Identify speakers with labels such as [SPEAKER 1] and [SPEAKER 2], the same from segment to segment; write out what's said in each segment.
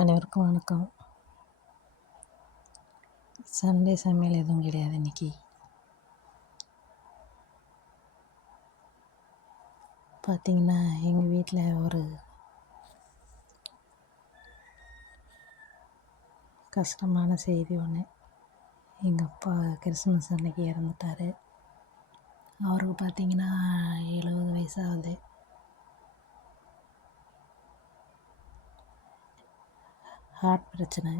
[SPEAKER 1] அனைவருக்கும் வணக்கம். சண்டே சமையல் எதுவும் கிடையாது இன்றைக்கி பார்த்திங்கன்னா எங்கள் வீட்டில் ஒரு கஷ்டமான செய்தி ஒன்று எங்கள் அப்பா கிறிஸ்மஸ் அன்னைக்கு இறந்துட்டார். அவருக்கு பார்த்திங்கன்னா எழுபது வயசாகுது ஹார்ட் பிரச்சனை.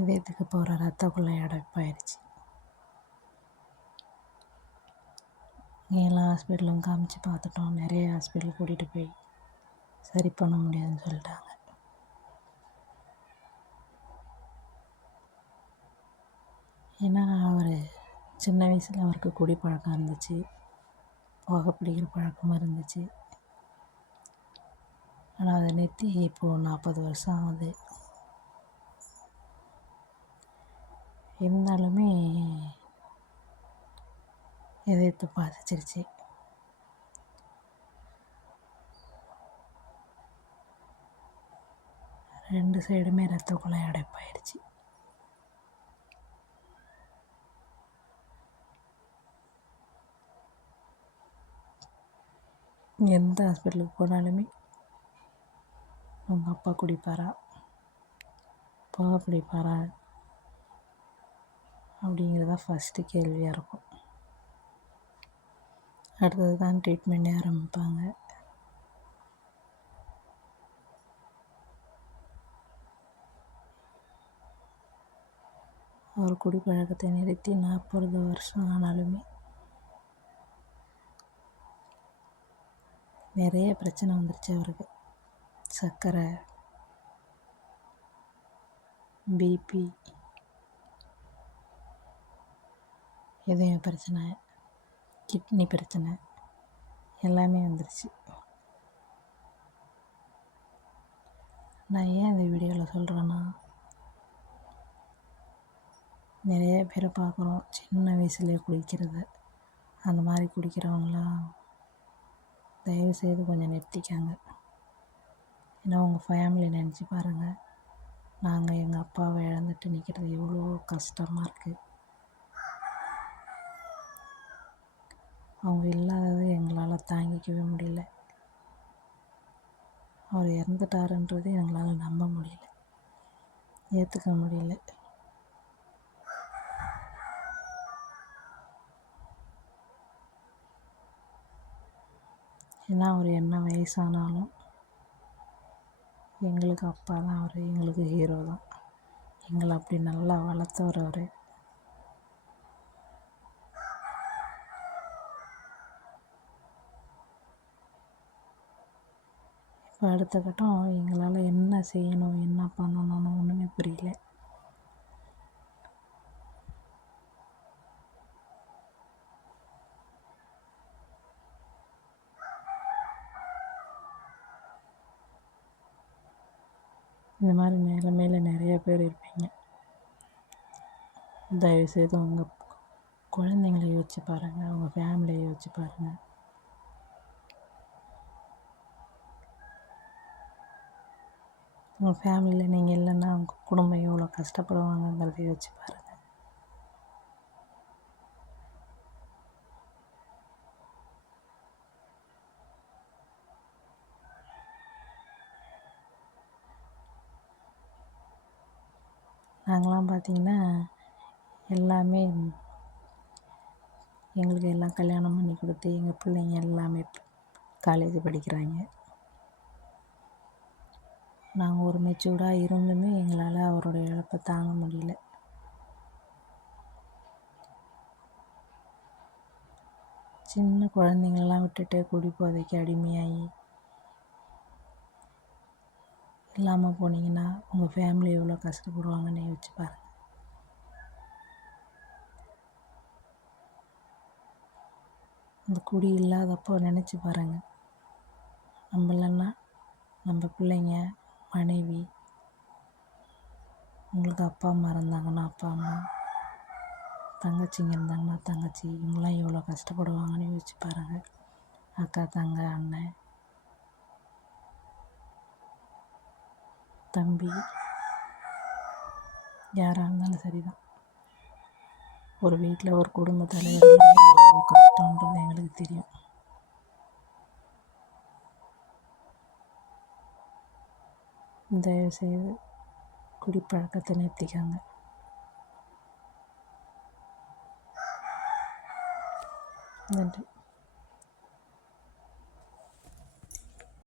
[SPEAKER 1] இதயத்துக்கு போகிற ரத்த குழாய் அடைப்பாயிடுச்சு எல்லா ஹாஸ்பிட்டலும் காமிச்சு பார்த்துட்டோம். நிறைய ஹாஸ்பிட்டல் கூட்டிகிட்டு போய் சரி பண்ண முடியாதுன்னு சொல்லிட்டாங்க. ஏன்னா அவர் சின்ன வயசில் அவருக்கு குடி பழக்கம் இருந்துச்சு. புகை பிடிக்கிற பழக்கமும் இருந்துச்சு. ஆனால் அதை நிறுத்தி இப்போது நாற்பது வருஷம் ஆகுது. இருந்தாலுமே எதிர்த்து பாதிச்சிருச்சு. ரெண்டு சைடுமே ரத்த குழாய் அடைப்பாயிடுச்சு எந்த ஹாஸ்பிட்டலுக்கு போனாலுமே அவங்க அப்பா குடிப்பாரா? புகை பிடிப்பாரா அப்படிங்கிறது தான் ஃபஸ்ட்டு கேள்வியாக இருக்கும். அடுத்தது தான் ட்ரீட்மெண்ட்டே ஆரம்பிப்பாங்க. அவர் குடிப்பழக்கத்தை நிறுத்தி நாற்பது வருஷம் ஆனாலுமே நிறைய பிரச்சனை வந்துருச்சு அவருக்கு. சர்க்கரை பிபி இதய பிரச்சனை கிட்னி பிரச்சனை எல்லாமே வந்துருச்சு. நான் ஏன் இந்த வீடியோவில் சொல்கிறேன்னா நிறைய பேரை பார்க்குறோம் சின்ன வயசுலேயே குடிக்கிறது. அந்த மாதிரி குடிக்கிறவங்களாம் தயவுசெய்து கொஞ்சம் நிறுத்திக்காங்க. ஏன்னா உங்கள் ஃபேமிலி நினச்சி பாருங்கள் நாங்கள் எங்கள் அப்பாவை இழந்துட்டு நிற்கிறது எவ்வளோ கஷ்டமாக இருக்குது அவங்க இல்லாதது எங்களால் தாங்கிக்கவே முடியல. அவர் இறந்துட்டாருன்றது எங்களால் நம்ப முடியல. ஏற்றுக்க முடியல. ஏன்னா அவர் என்ன வயசானாலும் எங்களுக்கு அப்பா தான் அவர் எங்களுக்கு ஹீரோ தான். எங்களை அப்படி நல்லா வளர்த்தவர் அவர். இப்போ அடுத்த கட்டம் எங்களால் என்ன செய்யணும் என்ன பண்ணணும்னு ஒன்றுமே புரியல. இந்த மாதிரி நிலமையில் நிறைய பேர் இருப்பீங்க. தயவுசெய்து உங்கள் குழந்தைங்கள யோசிச்சு பாருங்கள் உங்கள் ஃபேமிலியை யோசிச்சு பாருங்கள் உங்கள் ஃபேமிலியில் நீங்கள் இல்லைன்னா உங்கள் குடும்பம் எவ்வளோ கஷ்டப்படுவாங்கங்கிறத யோசிச்சு பாருங்கள் நாங்களாம் பார்த்திங்கன்னா எல்லாமே எங்களுக்கு எல்லாம் கல்யாணம் பண்ணி கொடுத்து எங்கள் பிள்ளைங்க எல்லாமே காலேஜ் படிக்கிறாங்க. நாங்கள் ஒரு மெச்சூர்டாக இருந்துமே எங்களால் அவரோட இழப்பை தாங்க முடியல. சின்ன குழந்தைங்களெல்லாம் விட்டுட்டு குடி போதைக்கு அடிமையாகி இல்லாமல் போனீங்கன்னா உங்கள் ஃபேமிலி எவ்வளோ கஷ்டப்படுவாங்கன்னு யோசிச்சு பாருங்கள் அந்த குடி இல்லாதப்போ நினச்சி பாருங்கள் நம்ம இல்லைன்னா நம்ம பிள்ளைங்க மனைவி உங்களுக்கு அப்பா அம்மா இருந்தாங்கன்னா அப்பா அம்மா தங்கச்சிங்க இருந்தாங்கன்னா தங்கச்சி இவங்களாம் எவ்வளோ கஷ்டப்படுவாங்கன்னு யோசிச்சு பாருங்கள் அக்கா தங்க அண்ணன் தம்பி. யாராக இருந்தாலும் சரிதான். ஒரு வீட்டில் ஒரு குடும்ப தலைவர் எவ்வளோ கஷ்டன்றது எங்களுக்கு தெரியும். தயவுசெய்து குடிப்பழக்கத்தை நிறுத்திக்காங்க. நன்றி.